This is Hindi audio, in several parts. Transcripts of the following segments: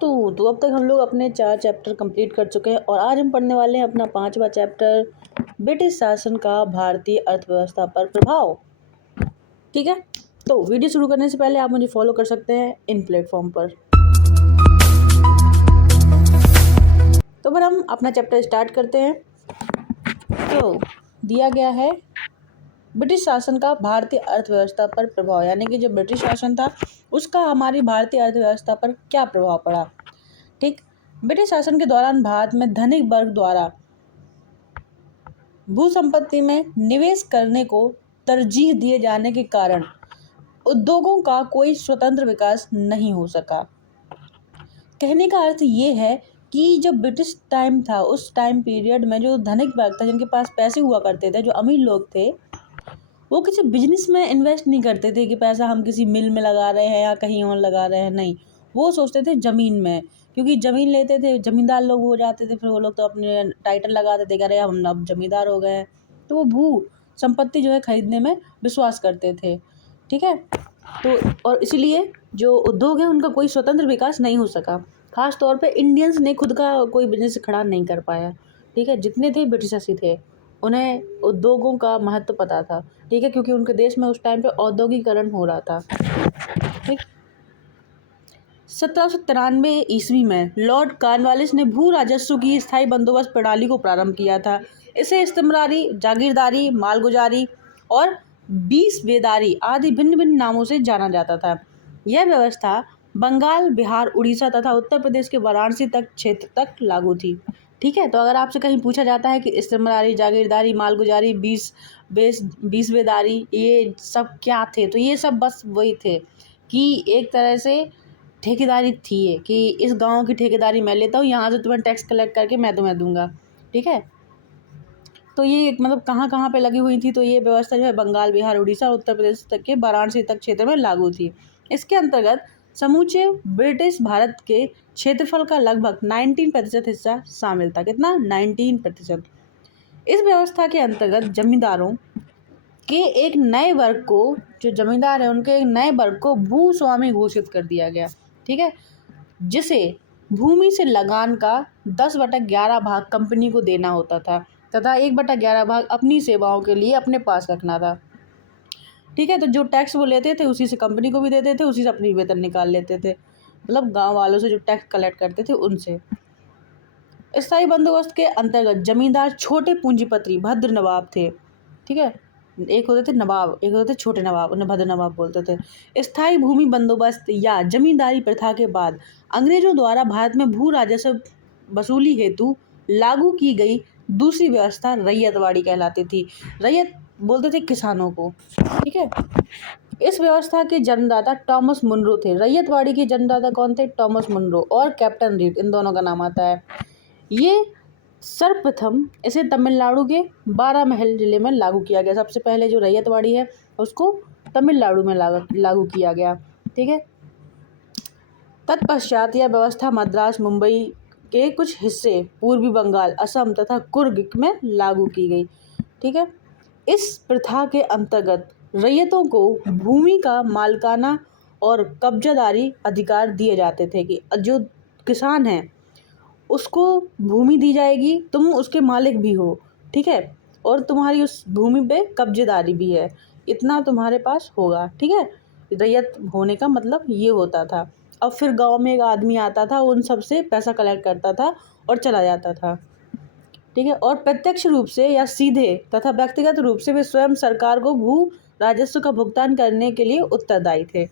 दोस्तों, तो अब तक हम लोग अपने 4 चैप्टर कंप्लीट कर चुके हैं और आज हम पढ़ने वाले हैं अपना 5वां चैप्टर, ब्रिटिश शासन का भारतीय अर्थव्यवस्था पर प्रभाव। ठीक है, तो वीडियो शुरू करने से पहले आप मुझे फॉलो कर सकते हैं इन प्लेटफॉर्म पर। तो फिर हम अपना चैप्टर स्टार्ट करते हैं। तो दिया गया है ब्रिटिश शासन का भारतीय अर्थव्यवस्था पर प्रभाव, यानी कि जो ब्रिटिश शासन था उसका हमारी भारतीय अर्थव्यवस्था पर क्या प्रभाव पड़ा। ठीक, ब्रिटिश शासन के दौरान भारत में धनिक वर्ग द्वारा भू संपत्ति में निवेश करने को तरजीह दिए जाने के कारण उद्योगों का कोई स्वतंत्र विकास नहीं हो सका। कहने का अर्थ ये है कि जब ब्रिटिश टाइम था उस टाइम पीरियड में जो धनिक वर्ग था, जिनके पास पैसे हुआ करते थे, जो अमीर लोग थे, वो किसी बिजनेस में इन्वेस्ट नहीं करते थे कि पैसा हम किसी मिल में लगा रहे हैं या कहीं और लगा रहे हैं। नहीं, वो सोचते थे ज़मीन में, क्योंकि ज़मीन लेते थे, ज़मींदार लोग हो जाते थे, फिर वो लोग तो अपने टाइटल लगाते थे, कह रहे हम अब ज़मींदार हो गए हैं। तो वो भू संपत्ति जो है खरीदने में विश्वास करते थे। ठीक है, तो और इसलिए जो उद्योग है उनका कोई स्वतंत्र विकास नहीं हो सका। खास तौर पे इंडियंस ने खुद का कोई बिजनेस खड़ा नहीं कर पाया। ठीक है, जितने थे ब्रिटिशर्स ही थे, उन्हें उद्योगों का महत्व पता था। ठीक है, क्योंकि उनके देश में उस टाइम पे औद्योगिकरण हो रहा था। ठीक, 1793 ईस्वी में लॉर्ड कॉर्नवालिस ने भू राजस्व की स्थायी बंदोबस्त प्रणाली को प्रारंभ किया था। इसे इस्तिमरारी, जागीरदारी, मालगुजारी और बीसवेदारी आदि भिन्न भिन्न नामों से जाना जाता था। यह व्यवस्था बंगाल, बिहार, उड़ीसा तथा उत्तर प्रदेश के वाराणसी तक क्षेत्र तक लागू थी। ठीक है, तो अगर आपसे कहीं पूछा जाता है कि इस्तिमरारी, जागीरदारी, मालगुजारी, बीसवेदारी ये सब क्या थे, तो ये सब बस वही थे कि एक तरह से ठेकेदारी थी ये, कि इस गांव की ठेकेदारी मैं लेता हूँ, यहाँ से तुम्हें टैक्स कलेक्ट करके मैं तुम्हें दूंगा। ठीक है, तो ये मतलब कहाँ कहाँ पे लगी हुई थी, तो ये व्यवस्था जो है बंगाल, बिहार, उड़ीसा, उत्तर प्रदेश तक के वाराणसी तक क्षेत्र में लागू थी। इसके अंतर्गत समूचे ब्रिटिश भारत के क्षेत्रफल का लगभग 19% हिस्सा शामिल था। कितना? 19%। इस व्यवस्था के अंतर्गत जमींदारों के एक नए वर्ग को, जो जमींदार है उनके एक नए वर्ग को भूस्वामी घोषित कर दिया गया। ठीक है, जिसे भूमि से लगान का 10/11 भाग कंपनी को देना होता था तथा 1/11 भाग अपनी सेवाओं के लिए अपने पास रखना था। ठीक है, तो जो टैक्स वो लेते थे उसी से कंपनी को भी देते थे, उसी से अपनी वेतन निकाल लेते थे, मतलब गांव वालों से जो टैक्स कलेक्ट करते थे उनसे। स्थायी बंदोबस्त के अंतर्गत जमींदार छोटे पूंजीपति भद्र नवाब थे। ठीक है, एक होते थे नवाब, एक होते थे छोटे नवाब, उन्हें भद्र नवाब बोलते थे। स्थायी भूमि बंदोबस्त या जमींदारी प्रथा के बाद अंग्रेजों द्वारा भारत में भू राजस्व वसूली हेतु लागू की गई दूसरी व्यवस्था रैयतवाड़ी कहलाती थी। रैयत बोलते थे किसानों को। ठीक है, इस व्यवस्था के जन्मदाता टॉमस मुनरो थे। रैयतवाड़ी के जन्मदाता कौन थे? टॉमस मुनरो और कैप्टन रीड, इन दोनों का नाम आता है। ये सर्वप्रथम इसे तमिलनाडु के बारामहल जिले में लागू किया गया। सबसे पहले जो रैयतवाड़ी है उसको तमिलनाडु में लागू किया गया। ठीक है, तत्पश्चात यह व्यवस्था मद्रास, मुंबई के कुछ हिस्से, पूर्वी बंगाल, असम तथा कुर्ग में लागू की गई। ठीक है, इस प्रथा के अंतर्गत रैयतों को भूमि का मालिकाना और कब्जादारी अधिकार दिए जाते थे कि जो किसान है उसको भूमि दी जाएगी, तुम उसके मालिक भी हो। ठीक है, और तुम्हारी उस भूमि पे कब्जेदारी भी है, इतना तुम्हारे पास होगा। ठीक है, रैयत होने का मतलब ये होता था। अब फिर गांव में एक आदमी आता था, उन सब से पैसा कलेक्ट करता था और चला जाता था। ठीक है, और प्रत्यक्ष रूप से या सीधे तथा व्यक्तिगत रूप से वे स्वयं सरकार को भू राजस्व का भुगतान करने के लिए उत्तरदायी थे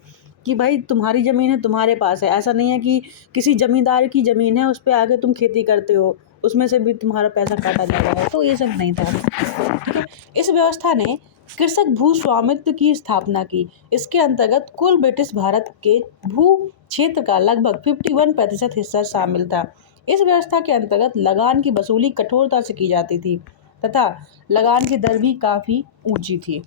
कि भाई तुम्हारी ज़मीन है, तुम्हारे पास है। ऐसा नहीं है कि किसी ज़मींदार की ज़मीन है उस पर आके तुम खेती करते हो, उसमें से भी तुम्हारा पैसा काटा जा रहा है, तो ये सब नहीं था। ठीक है, इस व्यवस्था ने कृषक भू स्वामित्व की स्थापना की। इसके अंतर्गत कुल ब्रिटिश भारत के भू क्षेत्र का लगभग 51% हिस्सा शामिल था। इस व्यवस्था के अंतर्गत लगान की वसूली कठोरता से की जाती थी तथा लगान की दर भी काफ़ी ऊंची थी।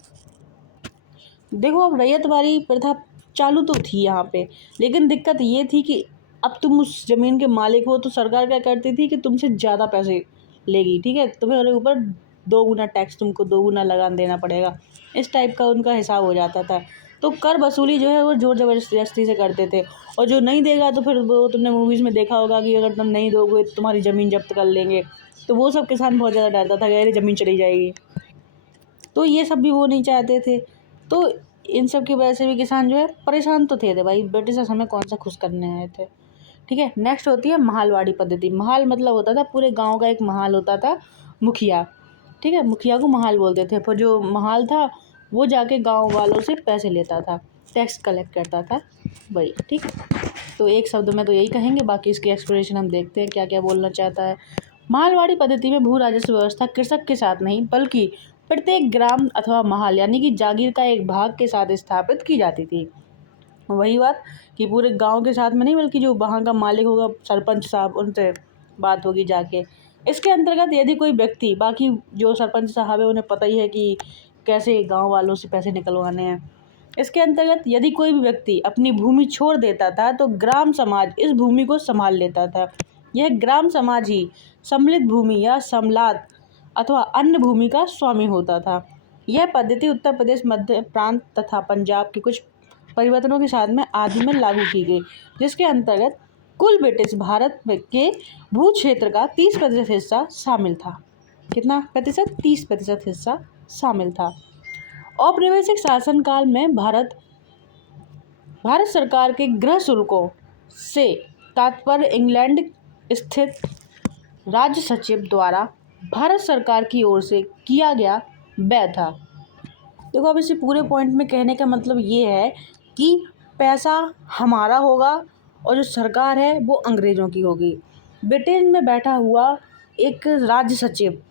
देखो, अब रैयतवाड़ी प्रथा चालू तो थी यहाँ पे, लेकिन दिक्कत ये थी कि अब तुम उस ज़मीन के मालिक हो तो सरकार क्या करती थी कि तुमसे ज़्यादा पैसे लेगी। ठीक है, तुम्हारे ऊपर 2 गुना टैक्स, तुमको 2 गुना लगान देना पड़ेगा, इस टाइप का उनका हिसाब हो जाता था। तो कर वसूली जो है वो ज़ोर ज़बरदस्ती से करते थे, और जो नहीं देगा तो फिर वो तुमने मूवीज़ में देखा होगा कि अगर तुम नहीं दोगे तो तुम्हारी ज़मीन जब्त कर लेंगे। तो वो सब किसान बहुत ज़्यादा डरता था कि अरे ज़मीन चली जाएगी। तो ये सब भी वो नहीं चाहते थे। तो इन सब की वजह से भी किसान जो है परेशान तो थे भाई, ब्रिटिशर्स हमें कौन सा खुश करने आए थे। ठीक है, नेक्स्ट होती है महालवाड़ी पद्धति। महाल मतलब होता था पूरे गांव का एक महाल होता था, मुखिया। ठीक है, मुखिया को महाल बोलते थे। पर जो महाल था वो जाके गांव वालों से पैसे लेता था, टैक्स कलेक्ट करता था वही। ठीक, तो एक शब्द में तो यही कहेंगे, बाकी इसकी एक्सप्लेनेशन हम देखते हैं क्या क्या बोलना चाहता है। मालवाड़ी पद्धति में भू राजस्व व्यवस्था कृषक के साथ नहीं बल्कि प्रत्येक ग्राम अथवा महल यानी कि जागीर का एक भाग के साथ स्थापित की जाती थी। वही बात कि पूरे गांव के साथ में नहीं, बल्कि जो वहाँ का मालिक होगा, सरपंच साहब, उनसे बात होगी जाके। इसके अंतर्गत यदि कोई व्यक्ति, बाकी जो सरपंच साहब है उन्हें पता ही है कि कैसे गांव वालों से पैसे निकलवाने हैं। इसके अंतर्गत यदि कोई भी व्यक्ति अपनी भूमि छोड़ देता था तो ग्राम समाज इस भूमि को संभाल लेता था। यह ग्राम समाज ही सम्मिलित भूमि या समलात अथवा अन्य भूमि का स्वामी होता था। यह पद्धति उत्तर प्रदेश, मध्य प्रांत तथा पंजाब के कुछ परिवर्तनों के साथ में आदि में लागू की गई, जिसके अंतर्गत कुल ब्रिटिश भारत के भू क्षेत्र का 30% हिस्सा शामिल था। कितना प्रतिशत? 30% हिस्सा शामिल था। औपनिवेशिक शासनकाल में भारत सरकार के गृह शुल्कों से तात्पर्य इंग्लैंड स्थित राज्य सचिव द्वारा भारत सरकार की ओर से किया गया व्यय था। देखो, अब इसे पूरे पॉइंट में कहने का मतलब ये है कि पैसा हमारा होगा और जो सरकार है वो अंग्रेज़ों की होगी। ब्रिटेन में बैठा हुआ एक राज्य सचिव,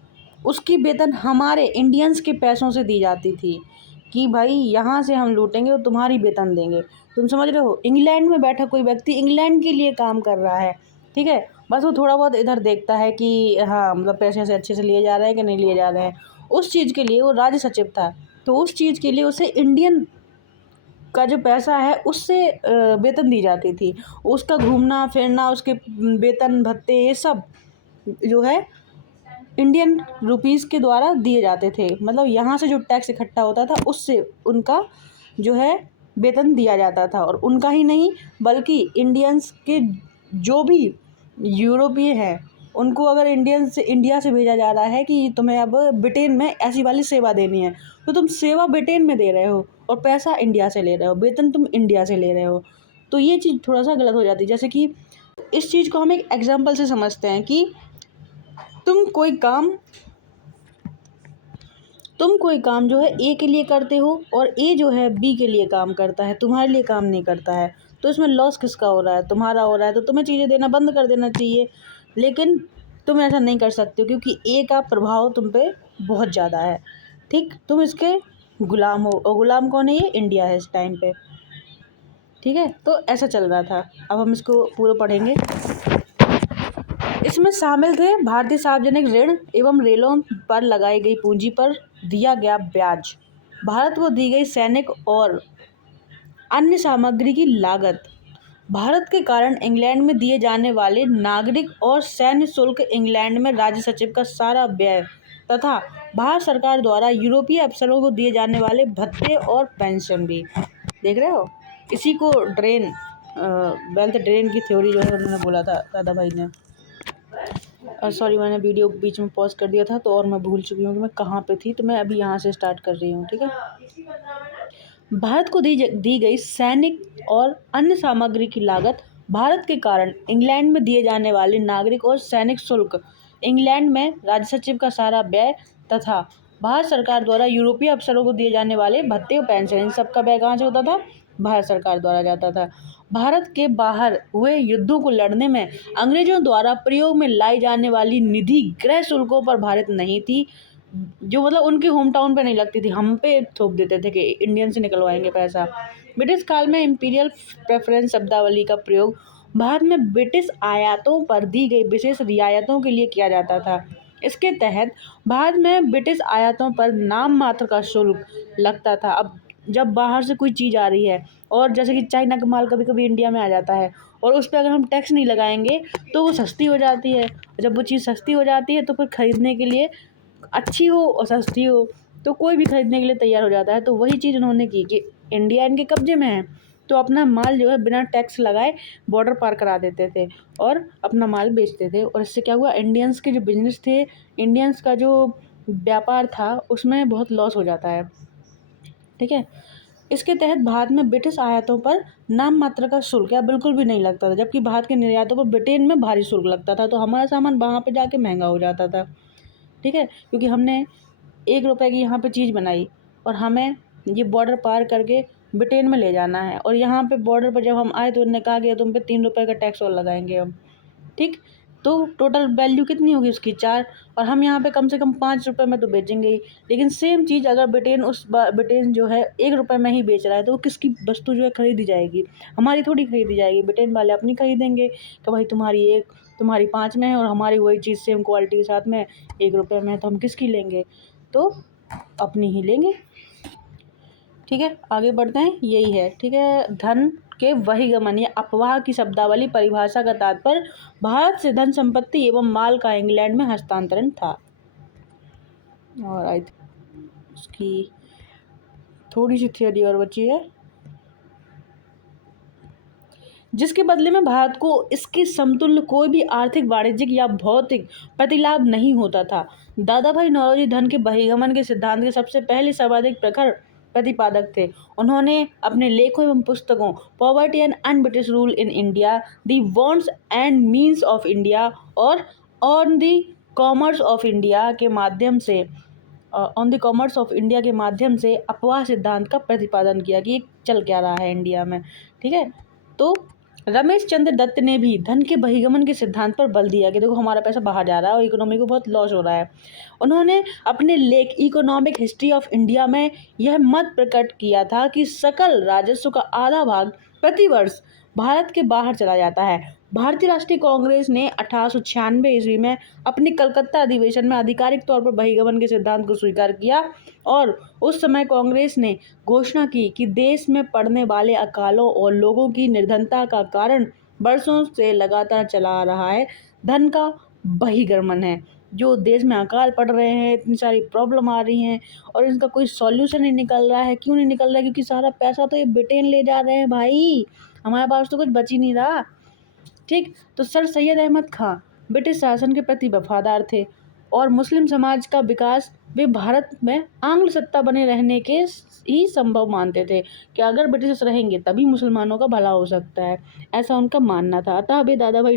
उसकी वेतन हमारे इंडियंस के पैसों से दी जाती थी कि भाई यहाँ से हम लूटेंगे और तुम्हारी वेतन देंगे। तुम समझ रहे हो? इंग्लैंड में बैठा कोई व्यक्ति इंग्लैंड के लिए काम कर रहा है। ठीक है, बस वो थोड़ा बहुत इधर देखता है कि हाँ मतलब पैसे से अच्छे से लिए जा रहे हैं कि नहीं लिए जा रहे हैं। उस चीज़ के लिए वो राज्य सचिव था, तो उस चीज़ के लिए उसे इंडियन का जो पैसा है उससे वेतन दी जाती थी। उसका घूमना फिरना, उसके वेतन भत्ते, ये सब जो है इंडियन रुपीस के द्वारा दिए जाते थे। मतलब यहाँ से जो टैक्स इकट्ठा होता था उससे उनका जो है वेतन दिया जाता था। और उनका ही नहीं बल्कि इंडियंस के जो भी यूरोपीय हैं उनको अगर इंडिया से भेजा जा रहा है कि तुम्हें अब ब्रिटेन में ऐसी वाली सेवा देनी है, तो तुम सेवा ब्रिटेन में दे रहे हो और पैसा इंडिया से ले रहे हो, वेतन तुम इंडिया से ले रहे हो। तो ये चीज़ थोड़ा सा गलत हो जाती है। जैसे कि इस चीज़ को हम एक एग्जाम्पल से समझते हैं कि तुम कोई काम जो है ए के लिए करते हो और ए जो है बी के लिए काम करता है, तुम्हारे लिए काम नहीं करता है, तो इसमें लॉस किसका हो रहा है? तुम्हारा हो रहा है। तो तुम्हें चीज़ें देना बंद कर देना चाहिए, लेकिन तुम ऐसा नहीं कर सकते हो क्योंकि ए का प्रभाव तुम पे बहुत ज़्यादा है। ठीक, तुम इसके गुलाम हो, और गुलाम कौन है? ये इंडिया है इस टाइम पे। ठीक है, तो ऐसा चल रहा था। अब हम इसको पूरा पढ़ेंगे। इसमें शामिल थे भारतीय सार्वजनिक ऋण एवं रेलों पर लगाई गई पूंजी पर दिया गया ब्याज, भारत को दी गई सैनिक और अन्य सामग्री की लागत, भारत के कारण इंग्लैंड में दिए जाने वाले नागरिक और सैन्य शुल्क, इंग्लैंड में राज्य सचिव का सारा व्यय तथा भारत सरकार द्वारा यूरोपीय अफसरों को दिए जाने वाले भत्ते और पेंशन भी। देख रहे हो, इसी को वेल्थ ड्रेन की थ्योरी जो है उन्होंने बोला था दादा भाई ने। सॉरी, मैंने वीडियो बीच में पॉज कर दिया था तो और मैं भूल चुकी हूँ कि मैं कहाँ पे थी, तो मैं अभी यहाँ से स्टार्ट कर रही हूँ। ठीक है, भारत को दी गई सैनिक और अन्य सामग्री की लागत, भारत के कारण इंग्लैंड में दिए जाने वाले नागरिक और सैनिक शुल्क, इंग्लैंड में राज्य सचिव का सारा व्यय तथा भारत सरकार द्वारा यूरोपीय अफसरों को दिए जाने वाले भत्ते और पेंशन, इन सब का व्यय कहाँ से होता था? भारत सरकार द्वारा जाता था। भारत के बाहर हुए युद्धों को लड़ने में अंग्रेजों द्वारा प्रयोग में लाई जाने वाली निधि गृह शुल्कों पर भारत नहीं थी, जो मतलब उनके होम टाउन पे नहीं लगती थी, हम पे थोप देते थे कि इंडियन से निकलवाएंगे पैसा। ब्रिटिश काल में इंपीरियल प्रेफरेंस शब्दावली का प्रयोग भारत में ब्रिटिश आयातों पर दी गई विशेष रियायतों के लिए किया जाता था। इसके तहत भारत में ब्रिटिश आयातों पर नाम मात्र का शुल्क लगता था। अब जब बाहर से कोई चीज़ आ रही है, और जैसे कि चाइना का माल कभी कभी इंडिया में आ जाता है और उस पर अगर हम टैक्स नहीं लगाएंगे तो वो सस्ती हो जाती है। जब वो चीज़ सस्ती हो जाती है तो फिर ख़रीदने के लिए अच्छी हो और सस्ती हो तो कोई भी खरीदने के लिए तैयार हो जाता है। तो वही चीज़ उन्होंने की कि इंडिया इनके कब्जे में है, तो अपना माल जो है बिना टैक्स लगाए बॉर्डर पार करा देते थे और अपना माल बेचते थे। और इससे क्या हुआ, इंडियंस के जो बिजनेस थे, इंडियंस का जो व्यापार था, उसमें बहुत लॉस हो जाता है। ठीक है। इसके तहत भारत में ब्रिटिश आयातों पर नाम मात्र का शुल्क या बिल्कुल भी नहीं लगता था, जबकि भारत के निर्यातों पर ब्रिटेन में भारी शुल्क लगता था। तो हमारा सामान वहाँ पे जाके महंगा हो जाता था। ठीक है, क्योंकि हमने 1 रुपए की यहाँ पे चीज़ बनाई और हमें ये बॉर्डर पार करके ब्रिटेन में ले जाना है, और यहाँ पे बॉर्डर पर जब हम आए तो उन्होंने कहा कि तुम पे 3 रुपए का टैक्स और लगाएंगे हम। ठीक, तो टोटल वैल्यू कितनी होगी उसकी, 4, और हम यहाँ पे कम से कम 5 रुपए में तो बेचेंगे ही। लेकिन सेम चीज़ अगर ब्रिटेन जो है 1 रुपए में ही बेच रहा है, तो वो किसकी वस्तु जो है खरीदी जाएगी, हमारी थोड़ी खरीदी जाएगी, ब्रिटेन वाले अपनी खरीदेंगे कि भाई तुम्हारी 5 में है और हमारी वही चीज़ सेम क्वालिटी के साथ में 1 रुपए में है, तो हम किसकी लेंगे, तो अपनी ही लेंगे। ठीक है, आगे बढ़ते हैं। यही है, ठीक है, धन के बहिर्गमन या अपवाह की शब्दावली परिभाषा का तात्पर्य भारत से धन संपत्ति एवं माल का इंग्लैंड में हस्तांतरण था। और आई उसकी थोड़ी सी थियोरी और बची है, जिसके बदले में भारत को इसके समतुल्य कोई भी आर्थिक, वाणिज्यिक या भौतिक प्रतिलाभ नहीं होता था। दादा भाई नौरोजी धन के बहिर्गमन के सिद्धांत के सबसे पहले सर्वाधिक प्रखर प्रतिपादक थे। उन्होंने अपने लेखों एवं पुस्तकों poverty and un-British rule in India, the wants and means of India और on the commerce of India के माध्यम से अपवाह सिद्धांत का प्रतिपादन किया कि चल क्या रहा है इंडिया में। ठीक है, तो रमेश चंद्र दत्त ने भी धन के बहिर्गमन के सिद्धांत पर बल दिया कि देखो हमारा पैसा बाहर जा रहा है और इकोनॉमी को बहुत लॉस हो रहा है। उन्होंने अपने लेख इकोनॉमिक हिस्ट्री ऑफ इंडिया में यह मत प्रकट किया था कि सकल राजस्व का आधा भाग प्रतिवर्ष भारत के बाहर चला जाता है। भारतीय राष्ट्रीय कांग्रेस ने 1896 ईस्वी में अपने कलकत्ता अधिवेशन में आधिकारिक तौर पर बहिर्गमन के सिद्धांत को स्वीकार किया, और उस समय कांग्रेस ने घोषणा की कि देश में पड़ने वाले अकालों और लोगों की निर्धनता का कारण वर्षों से लगातार चला आ रहा है धन का बहिर्गमन है। जो देश में अकाल पड़ रहे हैं, इतनी सारी प्रॉब्लम आ रही हैं और इनका कोई सॉल्यूशन नहीं निकल रहा है। क्यों नहीं निकल रहा है? क्योंकि सारा पैसा तो ये ब्रिटेन ले जा रहे हैं भाई, हमारे पास तो कुछ बच ही नहीं रहा। ठीक, तो सर सैयद अहमद खां ब्रिटिश शासन के प्रति वफादार थे और मुस्लिम समाज का विकास वे भारत में आंग्ल सत्ता बने रहने के ही संभव मानते थे कि अगर ब्रिटिश रहेंगे तभी मुसलमानों का भला हो सकता है, ऐसा उनका मानना था। अतः वे दादा भाई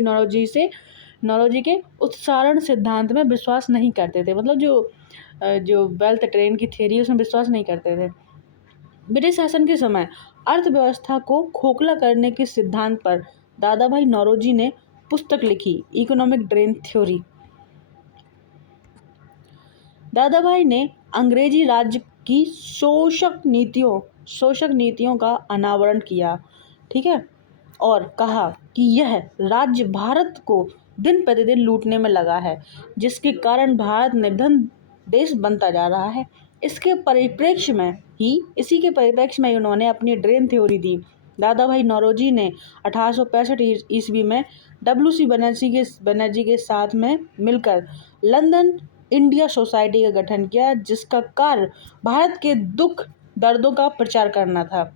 नौरोजी के उत्सारण सिद्धांत में विश्वास नहीं करते थे, मतलब जो वेल्थ ट्रेन की थ्योरी उसमें विश्वास नहीं करते थे। ब्रिटिश शासन के समय अर्थव्यवस्था को खोखला करने के सिद्धांत पर दादा भाई नौरोजी ने पुस्तक लिखी, इकोनॉमिक ड्रेन थ्योरी। दादा भाई ने अंग्रेजी राज्य की शोषक नीतियों का अनावरण किया। ठीक है, और कहा कि यह राज्य भारत को दिन प्रतिदिन लूटने में लगा है, जिसके कारण भारत निर्धन देश बनता जा रहा है। इसी के परिप्रेक्ष्य में उन्होंने अपनी ड्रेन थ्योरी दी। दादा भाई नौरोजी ने 1865 ईस्वी में WC बनर्जी के साथ में मिलकर लंदन इंडिया सोसाइटी का गठन किया, जिसका कार्य भारत के दुख दर्दों का प्रचार करना था।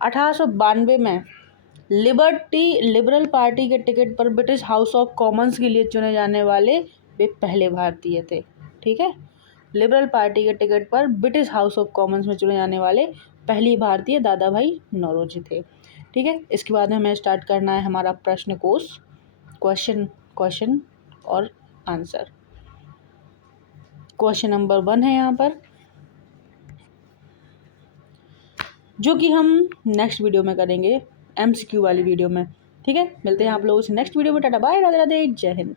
1892 में लिबरल पार्टी के टिकट पर ब्रिटिश हाउस ऑफ कॉमन्स के लिए चुने जाने वाले वे पहले भारतीय थे। ठीक है, लिबरल पार्टी के टिकट पर ब्रिटिश हाउस ऑफ कॉमन्स में चुने जाने वाले पहली भारतीय दादा भाई नौरोजी थे। ठीक है, इसके बाद में हमें स्टार्ट करना है हमारा प्रश्न कोश, क्वेश्चन और आंसर। क्वेश्चन नंबर 1 है यहाँ पर, जो कि हम नेक्स्ट वीडियो में करेंगे, MCQ वाली वीडियो में। ठीक है, मिलते हैं आप लोगों से नेक्स्ट वीडियो में। टाटा बाय, राधे राधे, जय हिंद।